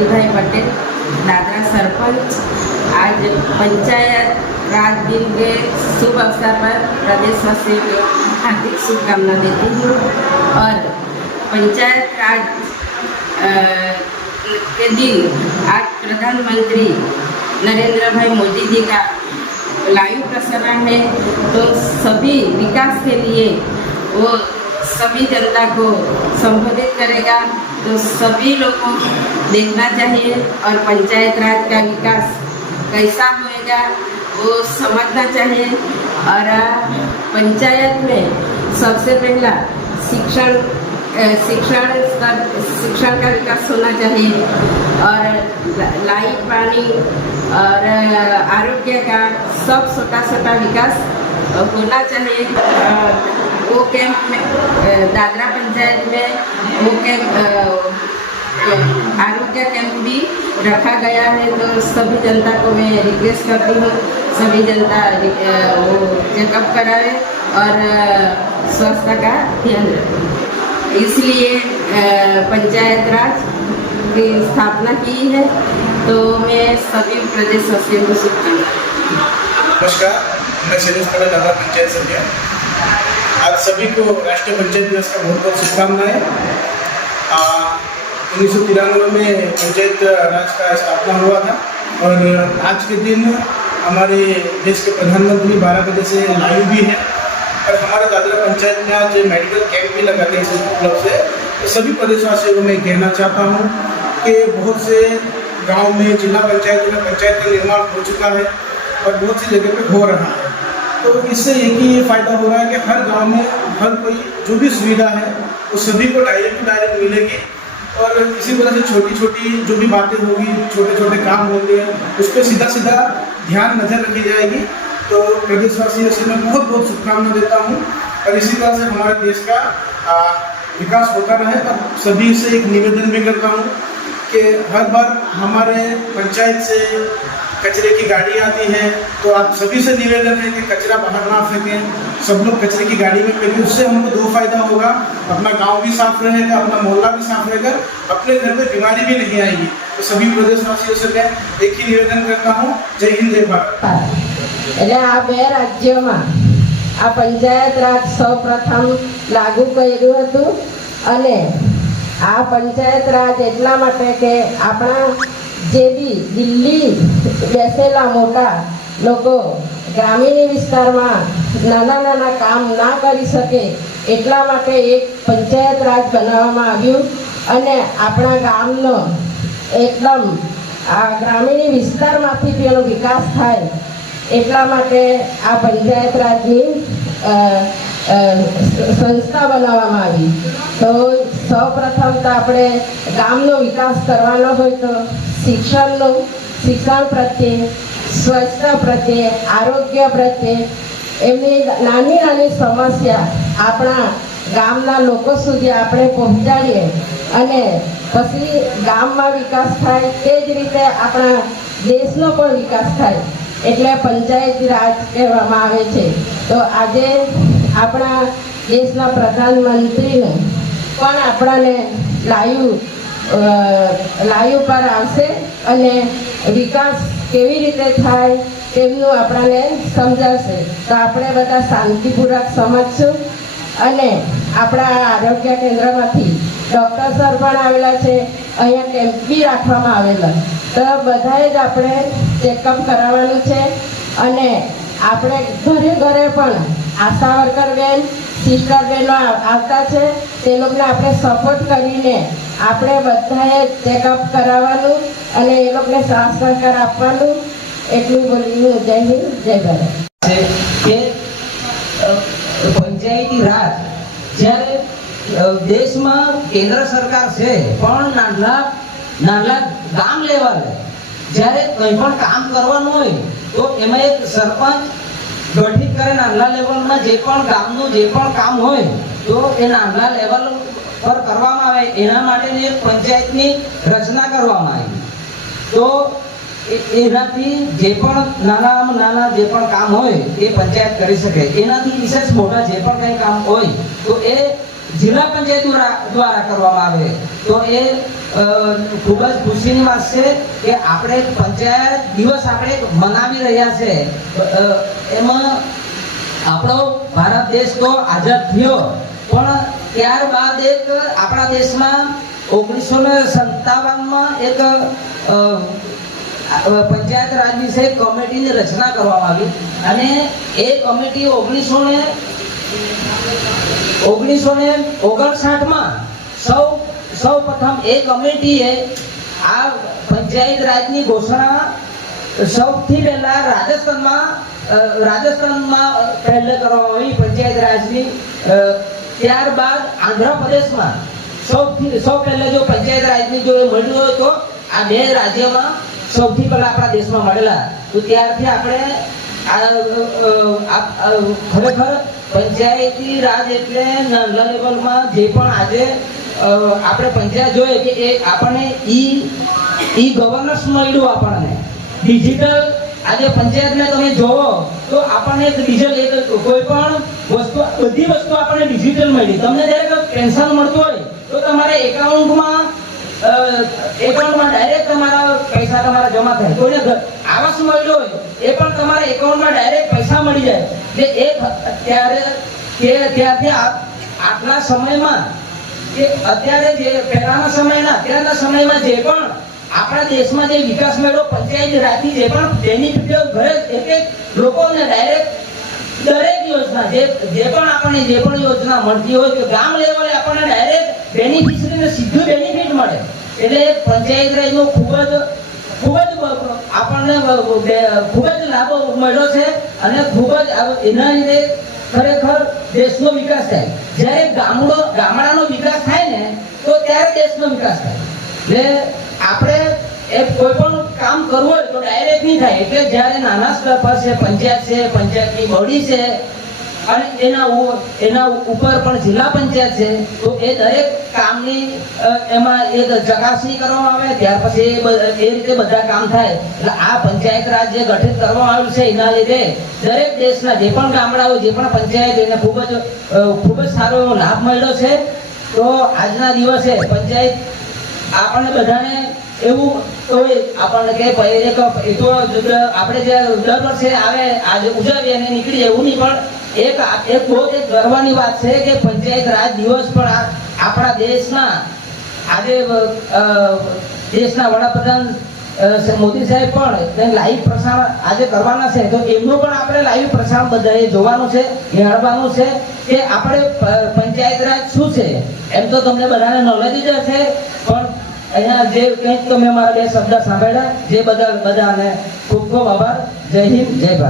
ज्योतिभाई पटेल, दादरा सरपंच। आज पंचायत राज दिन के शुभ अवसर पर प्रदेशवासियों को हार्दिक शुभकामनाएं देती हूँ। और पंचायत राज के दिन आज प्रधानमंत्री नरेंद्र भाई मोदी जी का लाइव प्रसारण है, तो सभी विकास के लिए वो सभी जनता को संबोधित करेगा, तो सभी लोगों को देखना चाहिए और पंचायत राज का विकास कैसा होएगा वो समझना चाहिए। और पंचायत में सबसे पहला शिक्षण का विकास होना चाहिए और लाइट, पानी और आरोग्य का सब छोटा विकास होना चाहिए। वो कैंप में दादरा पंचायत में वो कैंप आरोग्य कैंप भी रखा गया है, तो सभी जनता को मैं रिक्वेस्ट करती हूँ सभी जनता वो चेकअप कराए और स्वास्थ्य का ध्यान रखें। इसलिए पंचायत राज की स्थापना की है, तो मैं सभी प्रदेशवासियों को शुभकामनाएं। नमस्कार, मैं शैलेश पटेल, दादरा पंचायत सभ्य। आज सभी को राष्ट्रीय पंचायत दिवस का बहुत बहुत शुभकामनाएं। 1993 में पंचायत राज का स्थापना हुआ था और आज के दिन हमारे देश के प्रधानमंत्री 12 बजे से लाइव भी है और हमारे दादरा पंचायत में आज मेडिकल कैंप भी लगाते हैं। इस उपलब्ध से तो सभी प्रदेशवासियों को मैं कहना चाहता हूँ कि बहुत से गांव में जिला पंचायत में पंचायत का निर्माण हो चुका है और बहुत सी जगह पे हो रहा है। तो इससे एक ही ये फ़ायदा हो रहा है कि हर गांव में हर कोई जो भी सुविधा है वो सभी को डायरेक्ट टू डायरेक्ट मिलेगी और इसी वजह से छोटी छोटी जो भी बातें होगी, छोटे छोटे काम होंगे, उस पर सीधा सीधा ध्यान नजर रखी जाएगी। तो प्रदेशवासियों से मैं बहुत बहुत शुभकामना देता हूँ और इसी तरह से हमारे देश का विकास होता रहे। और सभी से एक निवेदन भी करता हूँ कि हर बार हमारे पंचायत से कचरे की गाड़ी आती है, तो आप सभी से निवेदन है कि कचरा बाहर ना फेंकें, सब लोग कचरे की गाड़ी में फेंकें। उससे हमको दो फायदा होगा, अपना गांव भी साफ रहेगा, अपना मोहल्ला भी साफ रहेगा, अपने घर में बीमारी भी नहीं आएगी। तो सभी प्रदेशवासियों से मैं एक ही निवेदन करता हूँ, जय हिंद जय भारत। એટલે આ બે રાજ્યોમાં આ પંચાયત રાજ સૌ પ્રથમ લાગુ કર્યું હતું અને આ પંચાયત રાજ એટલા માટે કે આપણા જે બી દિલ્હી બેસેલા મોટા લોકો ગ્રામીણ વિસ્તારમાં નાના કામ ના કરી શકે એટલા માટે એક પંચાયત રાજ બનાવવામાં આવ્યું અને આપણા ગામનો એકદમ આ ગ્રામીણ વિસ્તારમાંથી પેલો વિકાસ થાય એટલા માટે આ પંચાયત રાજની સંસ્થા બનાવવામાં આવી। તો સૌ પ્રથમ તો આપણે ગામનો વિકાસ કરવાનો હોય તો શિક્ષણ પ્રત્યે, સ્વચ્છતા પ્રત્યે, આરોગ્ય પ્રત્યે એમની નાની સમસ્યા આપણા ગામના લોકો સુધી આપણે પહોંચાડીએ અને પછી ગામમાં વિકાસ થાય, તે જ રીતે આપણા દેશનો પણ વિકાસ થાય, એટલે પંચાયતી રાજ કહેવામાં આવે છે। તો આજે આપણા દેશના પ્રધાનમંત્રીને પણ આપણાને લાઈવ પર આવશે અને વિકાસ કેવી રીતે થાય તેમનું આપણાને સમજાવશે। તો આપણે બધા શાંતિપૂર્વક સમજશું અને આપણા આરોગ્ય કેન્દ્રમાંથી ડૉક્ટર સર પણ આવેલા છે, અહીંયા કેમ્પ બી રાખવામાં આવેલા, તો બધાએ જ આપણે ચેકઅપ કરાવવાનું છે અને આપણે ઘરે ઘરે પણ આશા વર્કર બેન, સિસ્ટર બહેનો આવતા છે, તે લોકોને આપણે સપોર્ટ કરીને આપણે બધાએ ચેકઅપ કરાવવાનું અને એ લોકોને સાથ સહકાર આપવાનું। એટલું બોલીને જય હિન્દ જય ભારત। પંચાયતી રાજ જ્યારે દેશમાં કેન્દ્ર સરકાર છે પણ નાના ગામ લેવલે જ્યારે કંઈ પણ કામ કરવાનું હોય તો એમાં એક સરપંચ ગઠિત કરે નાના લેવલમાં જે પણ ગામનું જે પણ કામ હોય તો એ નાના લેવલ પર કરવામાં આવે, એના માટેની એક પંચાયતની રચના કરવામાં આવી। તો એનાથી જે પણ નાના જે પણ કામ હોય એ પંચાયત કરી શકે, એનાથી વિશેષ મોટા જે પણ કંઈ કામ હોય તો એ જિલ્લા પંચાયત દ્વારા કરવામાં આવે તો એ ખૂબ જ ખુશીની વાત છે કે આપણે પંચાયત દિવસ આપણે મનાવી રહ્યા છે. એમાં આપણો ભારત દેશ તો આઝાદ થયો, પણ ત્યારબાદ એક આપણા દેશમાં 1957માં એક પંચાયત રાજ વિશે કમિટીની રચના કરવામાં આવી અને એ કમિટી 1959માં સૌ પ્રથમ એ કમિટીએ આ પંચાયત રાજની ઘોષણા સૌથી પહેલા રાજસ્થાનમાં પહેલે કરવામાં આવી પંચાયત રાજની. ત્યારબાદ આંધ્રપ્રદેશમાં સૌ પહેલા જો પંચાયત રાજની જો મળ્યું હોય તો આ બે રાજ્યમાં સૌથી પહેલા આપણા દેશમાં મળેલા. તો ત્યારથી આપણે ખરેખર પંચાયતી રાજ એટલે નાના લેવલમાં જે પણ આજે આપણે પંચાયત જોઈએ કે એ આપણને ઈ ગવર્નન્સ મળ્યું, આપણને ડિજિટલ. આજે પંચાયતને તમે જોવો તો આપણને ડિજિટલ કોઈ પણ વસ્તુ બધી વસ્તુ આપણને ડિજિટલ મળી. તમને જ્યારે પેન્શન મળતું હોય તો તમારે એકાઉન્ટમાં ડાયરેક્ટ તમારા પૈસા તમારા જમા થાય. કોઈને આવાસ મળ્યો હોય એ પણ તમારા એકાઉન્ટમાં ડાયરેક્ટ પૈસા મળી જાય. ત્યારથી આટલા સમયમાં કે અત્યારે જે પહેલાના સમયના અત્યારના સમયમાં જે પણ આપણા દેશમાં જે વિકાસ મેળો પંચાયત રાજથી જે પણ બેનિફિટ ઘરે એક લોકોને ડાયરેક્ટ દરેક યોજના જે પણ આપણને જે પણ યોજના મળતી હોય તો ગામ લેવલે આપણને ડાયરેક્ટ બેનિફિશરીને સીધું બેનિફિટ મળે. એટલે પંચાયત રાજનો ખૂબ જ આપણને ખૂબ જ લાભ મળ્યો છે અને ખૂબ જ એના લીધે ખરેખર દેશનો વિકાસ થાય. જ્યારે ગામડાનો વિકાસ થાય ને તો ત્યારે દેશનો વિકાસ થાય. એટલે આપણે કોઈ પણ કામ કરવું હોય તો ડાયરેક્ટ નહીં થાય. એટલે જ્યારે નાના સ્તર પર છે પંચાયત છે, પંચાયતની બોડી છે અને એના ઉપર પણ જિલ્લા પંચાયત છે, તો એ દરેક કામની એમાં એક ચકાસણી કરવામાં આવે, ત્યાર પછી એ રીતે બધા કામ થાય. એટલે આ પંચાયત રાજ જે ગઠિત કરવામાં આવ્યું છે એના લીધે દરેક દેશના જે પણ ગામડાઓ જે પણ પંચાયત એને ખૂબ જ સારો એવો લાભ મળ્યો છે. તો આજના દિવસે પંચાયત આપણને બધાને એવું તો આપણને કે આપણે જે દર વર્ષે આવે આજે ઉજવીએ અને નીકળીએ એવું નહીં, પણ એક બહુ જ ગર્વની વાત છે કે પંચાયત રાજ દિવસ પણ આપણા દેશના આજે દેશના વડાપ્રધાન મોદી સાહેબ પણ લાઈવ પ્રસારણ આજે કરવાના છે. તો એમનું પણ આપણે લાઈવ પ્રસારણ બધાએ જોવાનું છે, નિહાળવાનું છે કે આપણે પંચાયત રાજ શું છે. એમ તો તમને બધાને નોલેજ જ હશે, પણ અહીંયા જે કંઈક તમે મારા બે શબ્દ સાંભળ્યા જે બધાને ખૂબ ખૂબ આભાર. જય હિન્દ, જય ભારત.